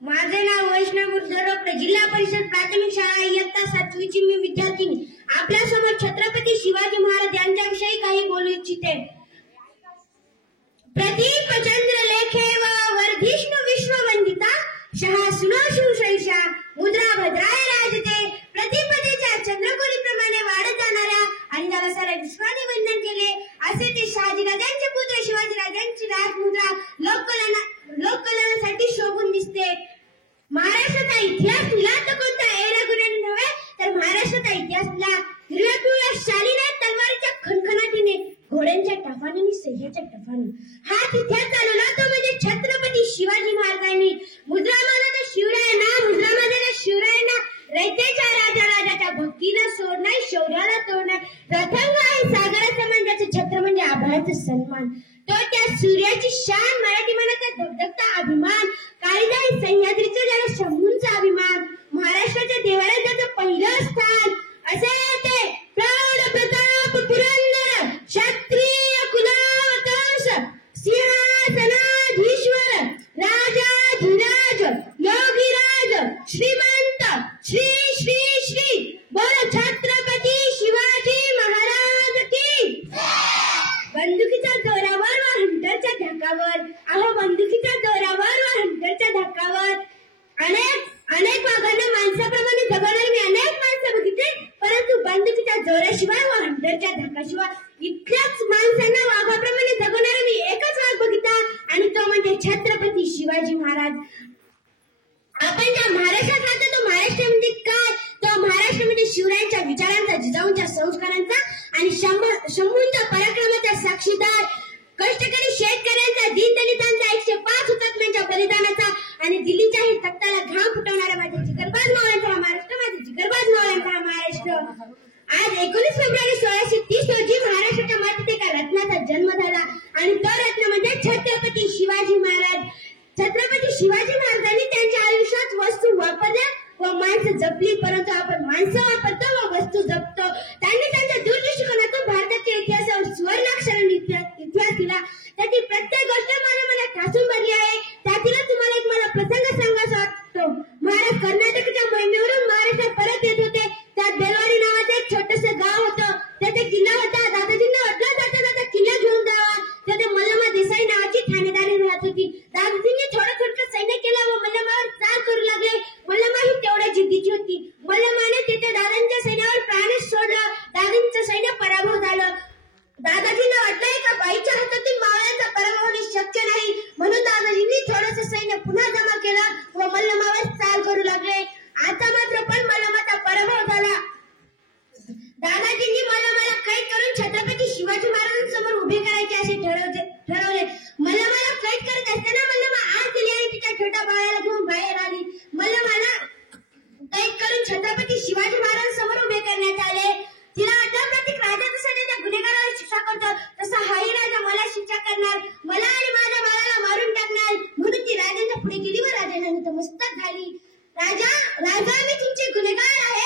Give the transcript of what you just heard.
माझे नाव वैष्णव बुद्धरोकडे, जिल्हा परिषद प्राथमिक शाळा इयत्ता 7वीची मी विद्यार्थिनी. आपल्यासमोर छत्रपती शिवाजी महाराज यांच्याविषयी काही बोलू इच्छिते. प्रदीप चंद्र लेखे व वर्धिष्णु विश्ववंदिता शहा सुनाशु शैषा मुद्रा भद्राय राजते. प्रतिपदेच्या चंद्रकोरीप्रमाणे वाढत जाणाऱ्या आणि त्याला साऱ्या विश्वाने वंदन केले असे ते शहाजीराजांचे पुत्र शिवाजीराजांची राजमुद्रा लोककल्याणासाठी शोभून दिसते. महाराष्ट्राचा इतिहास लिहिला तर कोणता एरागुराने नव्हे, तर महाराष्ट्राचा इतिहास लिहिला हिरव्या पिवळ्या शालीने, तलवारीच्या खणखणाटीने, घोड्यांच्या टफाने आणि सह्याच्या टफाने. हाच इतिहास चालवला तो म्हणजे छत्रपती शिवाजी महाराजांनी. मुद्रामानाचा शिवरायांना रयतेच्या राजाच्या भक्तीला सोड नाही, शौर्याला तोड नाही. रथंग आहे सागरासमान, ज्याचं छत्र म्हणजे आभाळाचा सन्मान. तो त्या सूर्याची शान, मराठी मनाचा धगधगता अभिमान. काळीदाई सह्याद्रीचा ज्याला शंभूंचा अभिमान. महाराष्ट्राच्या देवाला त्याचं पहिलं स्थान. असे ते प्रौढ प्रताप पुरंदर क्षत्रिय कुलावतंस सिंहासनाधीश्वर राजाधिराज योगीराज श्रीमंत श्री श्री श्री बोल छत्रपती शिवाजी महाराज की. बंदुकीच्या जोरावर व हंटरच्या धक्कावर, अहो बंदुकीच्या जोरावर व हंटरच्या धक्कावर अनेक वाघांना माणसाप्रमाणे जगणारे मी अनेक माणसं बघितले, परंतु बंदुकीच्या जोराशिवाय व हंटरच्या धक्काशिवाय इतक्याच माणसांना वाघाप्रमाणे जगणारे मी एकच वाघ बघितला, आणि तो म्हणजे छत्रपती शिवाजी महाराज. आपण ज्या महाराष्ट्रात राहतो तो महाराष्ट्र म्हणजे काय? तो महाराष्ट्र म्हणजे शिवरायांच्या विचारांचा, जिजाऊंच्या संस्कारांचा आणि शंभूंच्या पराक्रमाचा साक्षीदार, कष्टकरी शेतकऱ्यांचा, दीनदलितांचा, 105 हुतात्म्यांच्या बलिदानाचा आणि दिल्लीच्याही तख्ताला घाम फुटवणारा माझ्या जिगरबाज मावळ्यांचा महाराष्ट्र, माझ्या जिगरबाज मावळ्यांचा महाराष्ट्र. आज 19 फेब्रुवारी 1630 रोजी महाराष्ट्राच्या मातीत एका रत्नाचा जन्म झाला, आणि तो रत्न म्हणजे छत्रपती शिवाजी महाराज. छत्रपती शिवाजी महाराजांनी त्यांच्या आयुष्यात वस्तू वापरल्या व माणसं जपली, परंतु आपण माणसं वापरतो व वस्तू जपतो. त्यांनी त्यांच्या दूरदृष्टिकोनातून भारताच्या इतिहासावर सुवर्णाक्षरांनी इतिहास दिला. त्याची प्रत्येक गोष्ट माझ्या मनात ठासून भरली आहे. त्यातीलच तुम्हाला एक मला प्रसंग सांगायचा वाटतो. महाराज कर्नाटकच्या मोहिमेवरून महाराष्ट्रात परत येत होते. त्यात बेलवाडी नावाचं एक छोटंसं गाव होतं. त्याचा किल्ला होता. दादाजींना वाटलं जाता जाता किल्ला घेऊन जावा. त्यात मल्लमा देसाई नावाची ठाणेदारी राहत होती. दादाजींनी थोडं सैन्य केला व मल्लमावर चाल करू लागले. मल्लमा ही तेवढ्या जिद्दीची होती. मल्लमाने तिथे दादांच्या सैन्यावर प्राणच सोडला. दादांचं सैन्य पराभव झालं. दादाजींना वाटलं एका बाईच्या हातातून मावळ्यांचा पराभव होणे शक्य नाही, म्हणून दादाजींनी थोडंसं सैन्य पुन्हा जमा केलं व मल्लमावर चाल करू लागले. आता मात्र पण मल्लमाचा पराभव झाला. दादाजींनी मल्लमाला कैद करून छत्रपती शिवाजी महाराजांसमोर उभे करायचे असे ठरवले. मल्लमाला कैद करत असताना मल्लमा आत गेली आणि तिच्या छोट्या बाळाला घेऊन बाहेर आली. मल्लमाला कैद करून छत्रपती शिवाजी महाराजांसमोर उभे करण्यात आले. तिला वाटलं प्रत्येक राजा जसा त्याच्या गुन्हेगाराला शिक्षा करतो तसा हाही राजा मला शिक्षा करणार, मला आणि माझ्या बाळाला मारून टाकणार, म्हणून ती राजांच्या पुढे गेली व राजाने नतमस्तक झाली. राजा मी तुमचे गुन्हेगार आहे.